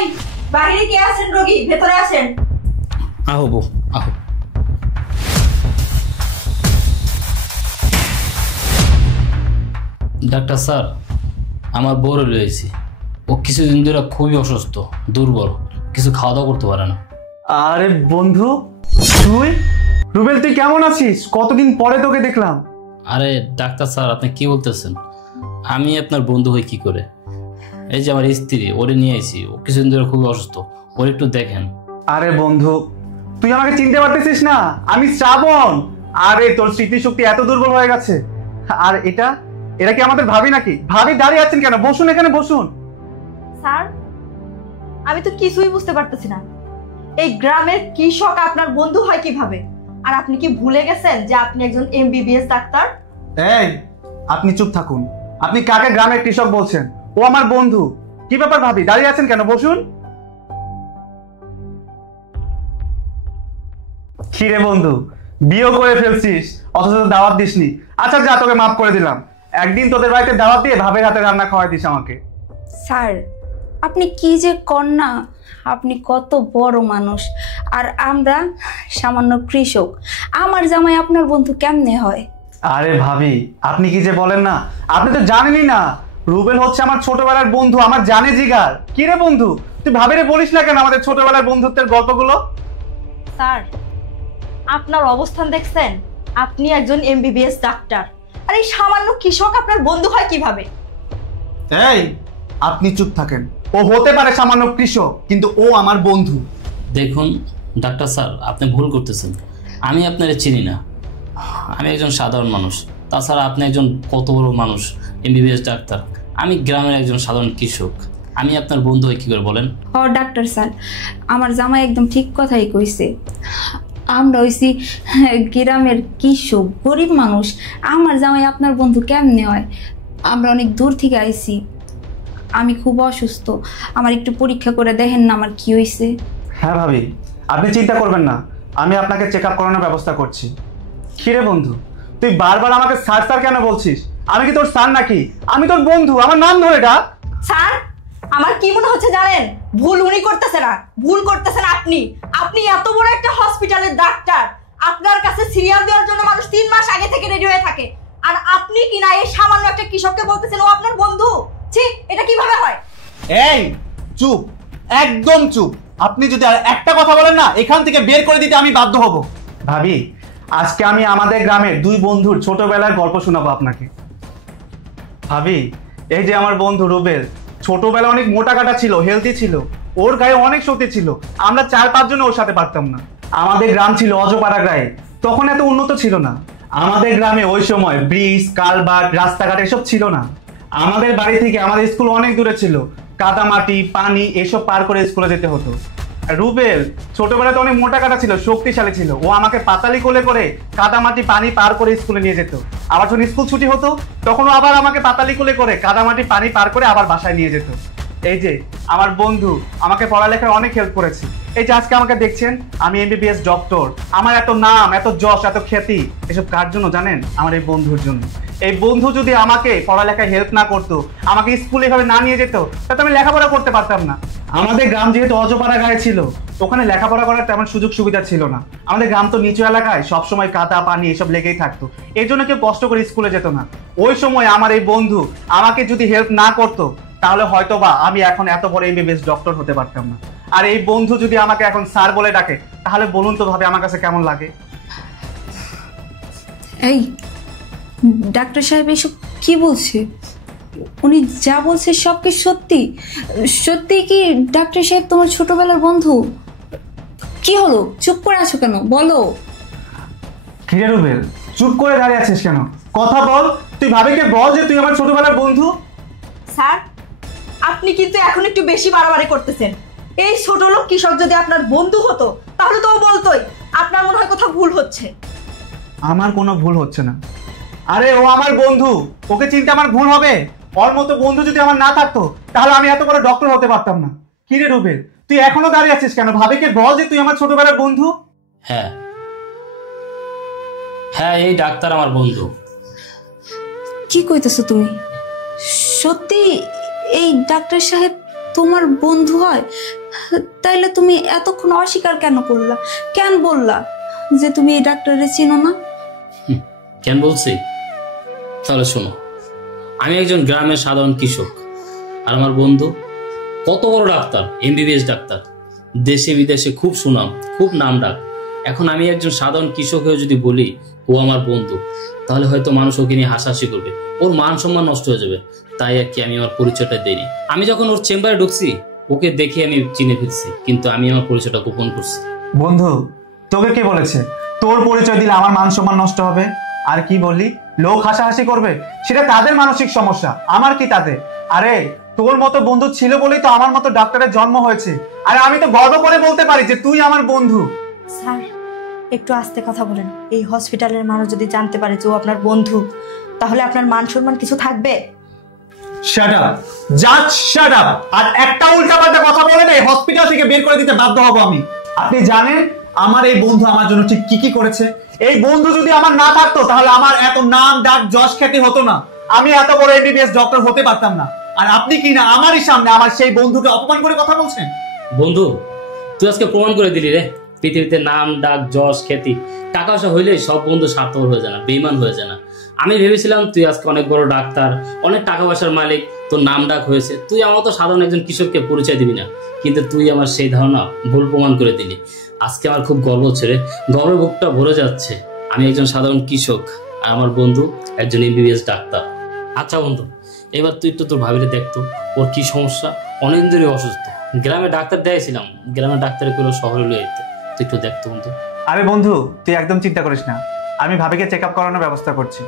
এই বাইরে কে আছেন? রোগী ভেতরে আসেন। আহো বউ, আহো। ডাক্তার স্যার, আমার বউরে রয়েছে। ও কিছুদিন ধরে খুবই অসুস্থ, দুর্বল, কিছু খাওয়া দাওয়া করতে পারে না। আরে বন্ধু, তুই? রুবেল, তুই কেমন আছিস? কতদিন পরে তোকে দেখলাম। আরে ডাক্তার স্যার, আপনি কি বলতেছেন? আমি আপনার বন্ধু হই কি করে? এই যে আমার স্ত্রী, ওরে নিয়ে আইছি। ও কিছুদিন ধরে খুবই অসুস্থ, ওর একটু দেখেন। আরে বন্ধু, তুই আমাকে চিনতে পারতেছিস না? আমি শ্রাবণ। আরে তোর স্মৃতিশক্তি এত দুর্বল হয়ে গেছে। আর এটা এটা কি আমাদের ভাবি নাকি? ভাবি দাঁড়িয়ে আছেন কেন? বসুন, এখানে বসুন। স্যার, আমি তো কিছুই বুঝতে পারতেছি না। এই গ্রামের কৃষক আপনার বন্ধু হয় কিভাবে? আর আপনি কি ভুলে গেছেন যে আপনি একজন এমবিবিএস ডাক্তার? এই, আপনি চুপ থাকুন। আপনি কাকে গ্রামের কৃষক বলছেন? ও আমার বন্ধু। কি ব্যাপার ভাবি, দাঁড়িয়ে আছেন কেন? বসুন। কি রে বন্ধু, বিয়ে করে ফেলছিস অথচ দাওয়াত দিসনি? আচ্ছা যা, তোকে মাফ করে দিলাম। একদিন তোদের বাড়িতে দাওয়াত দিয়ে ভাবের হাতে রান্না খাওয়াই দিস আমাকে। স্যার, আপনি কি যে কন্যা, আপনি কত বড় মানুষ আর আমরা সামান্য কৃষক। আমার জামাই আপনার বন্ধু কেমনে হয়? আরে ভাবি, আপনি কি যে বলেন না, আপনি তো জানেনই না রুবেল হচ্ছে আমার ছোটবেলার বন্ধু, আমার জানে জিগার। কি রে বন্ধু, তুই ভাবিরে বলিস না কেন আমাদের ছোটবেলার বন্ধুত্বের গল্পগুলো? স্যার, আপনার অবস্থান দেখছেন? আপনি একজন এমবিবিএস ডাক্তার, আর এই সামান্য কৃষক আপনার বন্ধু হয় কিভাবে? এই, আপনি চুপ থাকেন। ও হতে পারে সামান্য কৃষক, কিন্তু ও আমার বন্ধু। দেখুন ডাক্তার স্যার, আপনি ভুল করতেছেন। আমি আপনারে চিনি না, আমি একজন সাধারণ মানুষ। তাছাড়া আপনি একজন কত বড় মানুষ, এমবিবিএস ডাক্তার। আমি গ্রামের একজন সাধারণ কৃষক। আমি আপনার বন্ধু হই কি করে বলেন? ডাক্তার স্যার, আমার জামাই একদম ঠিক কথাই কইছে। আমরা হইছি গ্রামের কৃষক, গরিব মানুষ। আমার জামাই আপনার বন্ধু কেমনে হয়? আমরা অনেক দূর থেকে আইছি। আমি খুব অসুস্থ, আমার একটু পরীক্ষা করে দেখেন না আমার কি হয়েছে। হ্যাঁ ভাবি, আপনি চিন্তা করবেন না, আমি আপনাকে চেক আপ করানোর ব্যবস্থা করছি। কিরে বন্ধু, তুই বারবার আমাকে স্যার স্যার কেন বলছিস? আমি কি তোর স্যার নাকি? আমি তোর বন্ধু, আমার নাম ধরে ডাক। স্যার, আমার কি মনে হচ্ছে জানেন? ভুল উনি করতেছে না, ভুল করতেছেন আপনি। আপনি এত বড় একটা হসপিটালের ডাক্তার, আপনার কাছে সিরিয়াল দেওয়ার জন্য মানুষ 3 মাস আগে থেকে রেডি হয়ে থাকে, আর আপনি কিনা এই সামান্য একটা কৃষককে বলতেছেন ও আপনার বন্ধু। ছি, এটা কিভাবে হয়? এই চুপ, একদম চুপ। আপনি যদি আর একটা কথা বলেন না, এখান থেকে বের করে দিতে আমি বাধ্য হব। ভাবি, আজকে আমি আমাদের গ্রামের 2 বন্ধুর ছোটবেলার গল্প শোনাবো আপনাকে। ভাবি, এই যে আমার বন্ধু রুবেল, ছোটবেলা অনেক মোটা কাটা ছিল, হেলদি ছিল, ওর গায়ে অনেক শক্তি ছিল। আমরা 4-5 জন ওর সাথে পারতাম না। আমাদের গ্রাম ছিল অজপাড়া গায়ে, তখন এত উন্নত ছিল না। আমাদের গ্রামে ওই সময় ব্রিজ, কালভার্ট, রাস্তাঘাট এসব ছিল না। আমাদের বাড়ি থেকে আমাদের স্কুল অনেক দূরে ছিল, কাদামাটি, পানি এসব পার করে স্কুলে যেতে হতো। রুবেল ছোটবেলাতে অনেক মোটা কাটা ছিল, শক্তিশালী ছিল। ও আমাকে পাতালি কোলে করে কাদামাটি পানি পার করে স্কুলে নিয়ে যেত। আবার যখন স্কুল ছুটি হতো, তখন আবার আমাকে পাতালি কোলে করে কাদামাটি পানি পার করে আবার বাসায় নিয়ে যেত। এই যে আমার বন্ধু আমাকে পড়ালেখায় অনেক হেল্প করেছে। এই যে আজকে আমাকে দেখছেন, আমি এমবিবিএস ডক্টর। আমার এত নাম, এত যশ, এত খ্যাতি, এসব কার জন্য জানেন? আমার এই বন্ধুর জন্য। এই বন্ধু যদি আমাকে পড়ালেখায় হেল্প না করতো, আমাকে স্কুলে এভাবে না নিয়ে যেত, তাহলে আমি লেখাপড়া করতে পারতাম না। আমাদের গ্রাম যেহেতু অজপাড়া গায়ে ছিল, ওখানে লেখাপড়া করার তেমন সুযোগ সুবিধা ছিল না। আমাদের গ্রাম তো নিচু এলাকায়, সবসময় কাদা পানি এসব লেগেই থাকতো। এর জন্য কেউ কষ্ট করে স্কুলে যেত না। ওই সময় আমার এই বন্ধু আমাকে যদি হেল্প না করতো, তাহলে হয়তোবা আমি এখন এত বড় এমবিবিএস ডক্টর হতে পারতাম না। আর এই বন্ধু যদি আমাকে এখন স্যার বলে ডাকে, তাহলে বলুন তো ভাবে আমার কাছে কেমন লাগে? এই ডাক্তার সাহেব এসব কি বলছে? উনি যা বলছে সব কি সত্যি? সত্যি কি ডাক্তার সাহেব তোমার ছোটবেলার বন্ধু? কি হলো, চুপ করে আছো কেন? বলো। কিরে রুবেল, চুপ করে দাঁড়িয়ে আছিস কেন? কথা বল। তুই ভাবিকে বল যে তুই আমার ছোটবেলার বন্ধু। স্যার, আপনি কিন্তু এখন একটু বেশি বাড়াবাড়ি করতেছেন। এই ছোট লোক কৃষক যদি আপনার বন্ধু হতো, তাহলে তো ও বলতোই। আপনার মনে হয় কোথাও ভুল হচ্ছে। আমার কোনো ভুল হচ্ছে না। আরে ও আমার বন্ধু, ওকে চিনতে আমার ভুল হবে? ওর মতো বন্ধু যদি আমার না থাকতো, তাহলে আমি এত বড় ডক্টর হতে পারতাম না। কি রে রুবেল, তুই এখনো দাঁড়িয়ে আছিস কেন? ভাবিকে বল যে তুই আমার ছোটবেলার বন্ধু। হ্যাঁ হ্যাঁ, এই ডাক্তার আমার বন্ধু। কি কইতেছো তুমি? সত্যি এই ডাক্তার সাহেব তোমার বন্ধু হয়, তাইলে তুমি এতক্ষণ অস্বীকার কেন করলা? কেন বললা যে তুমি এই ডাক্তারে চিনো না? কেন বলছি? তাহলে শোনো, আমি একজন গ্রামের সাধারণ কৃষক, আর আমার বন্ধু কত বড় ডাক্তার, এমবিবিএস ডাক্তার, দেশে বিদেশে খুব সুনাম, খুব নাম ডাক। এখন আমি একজন সাধারণ কৃষক হয়ে যদি বলি ও আমার বন্ধু, তাহলে হয়তো মানুষ ওকে নিয়ে হাসাহাসি করবে, ওর মান সম্মান নষ্ট হয়ে যাবে। তাই আর কি আমি আমার পরিচয়টা দেইনি। আমি যখন ওর চেম্বারে ঢুকছি ওকে দেখে আমি চিনে ফেলছি, কিন্তু আমি আমার পরিচয়টা গোপন করছি। বন্ধু, তোকে কে বলেছে তোর পরিচয় দিলে আমার মান সম্মান নষ্ট হবে? আর কি বললি, লোক হাসাহাসি করবে? সেটা তাদের মানসিক সমস্যা, আমার কি তাতে? আরে তোর মতো বন্ধু ছিল বলেই তো আমার মতো ডাক্তারের জন্ম হয়েছে। আর আমি তো গর্ব করে বলতে পারি যে তুই আমার বন্ধু। স্যার, একটু আস্তে কথা বলেন। এই হসপিটালের মানুষ যদি জানতে পারে যে ও আপনার বন্ধু, তাহলে আপনার মান সম্মান কিছু থাকবে? Shut up, just shut up. আর একটা উল্টাপাল্টা কথা বলে না, এই হসপিটাল থেকে বের করে দিতে বাধ্য হব আমি। আপনি জানেন আমার এই বন্ধু আমার জন্য ঠিক কি কি করেছে? এই বন্ধু যদি আমার না থাকতো তাহলে আমার এত নাম ডাক যশ খ্যাতি হতো না, আমি এত বড় এমবিবিএস ডক্টর হতে পারতাম না। আর আপনি কি না আমারই সামনে আমার সেই বন্ধুকে অপমান করে কথা বলছেন? বন্ধু, তুই আজকে প্রমাণ করে দিলি রে, পৃথিবীতে নাম ডাক যশ খ্যাতি টাকা পয়সা হইলে সব বন্ধু স্বার্থপর হয়ে যায় না, বেঈমান হয়ে যায় না। আমি ভেবেছিলাম তুই আজকে অনেক বড় ডাক্তার, অনেক টাকা পয়সার মালিক, তোর নাম ডাক হয়েছে, তুই আমার তো সাধারণ একজন কৃষককে পরিচয় দিবি না। কিন্তু তুই আমার সেই ধারণা ভুল প্রমাণ করে দিলি। আজকে আমার খুব গর্ব হচ্ছে রে, গর্বের বুকটা ভরে যাচ্ছে। আমি একজন সাধারণ কৃষক আর আমার বন্ধু একজন এমবিবিএস ডাক্তার। আচ্ছা বন্ধু, এবার তুই তো তোর ভাবিরে দেখতো ওর কি সমস্যা, অনেক ধরে অসুস্থ। গ্রামে ডাক্তার দেখাইছিলাম, গ্রামের ডাক্তারে কোনো শহরে লয়ে যেতে, তুই একটু দেখতো বন্ধু। আরে বন্ধু, তুই একদম চিন্তা করিস না, আমি ভাবিকে চেক আপ করানোর ব্যবস্থা করছি।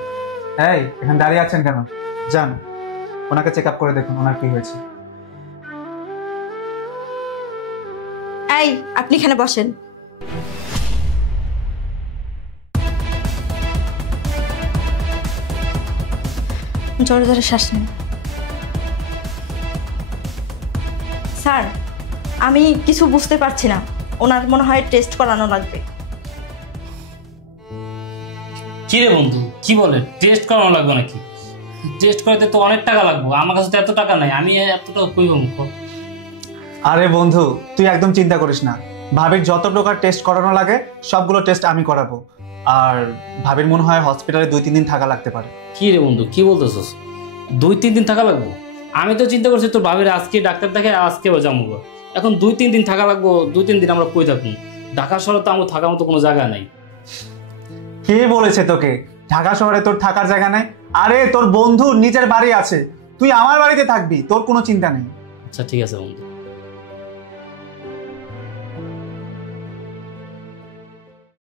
এই, এখানে দাঁড়িয়ে আছেন কেন? যান, ওনাকে চেক আপ করে দেখুন ওনার কি হয়েছে। এই, আপনি এখানে বসেন। জোরে জোরে শ্বাস নিন। স্যার, আমি কিছু বুঝতে পারছি না, ওনার মনে হয় টেস্ট করানো লাগবে। কি রে বন্ধু, কি বলে টেস্ট করানো লাগবে নাকি? টেস্ট করাতে তো অনেক টাকা লাগবে, আমার কাছে তো এত টাকা নাই, আমি এতটা কইব মুখ। আরে বন্ধু, তুই একদম চিন্তা করিস না, ভাবির যত প্রকার টেস্ট করানো লাগে সবগুলো টেস্ট আমি করাবো। আর ভাবির মনে হয় হসপিটালে 2-3 দিন থাকা লাগতে পারে। কি রে বন্ধু, কি বলতেছস? 2-3 দিন থাকা লাগবো? আমি তো চিন্তা করছি তোর ভাবির আজকে ডাক্তার দেখে আজকে যাবো, এখন 2-3 দিন থাকা লাগবো? 2-3 দিন আমরা কই থাকবো? ঢাকা শহরে তো আমার থাকার মতো কোনো জায়গা নাই। কে বলেছে তোকে ঢাকা শহরে তোর থাকার জায়গা নাই? আরে তোর বন্ধুর নিজের বাড়ি আছে, তুই আমার বাড়িতে থাকবি, তোর কোনো চিন্তা নেই। আচ্ছা ঠিক আছে বন্ধু।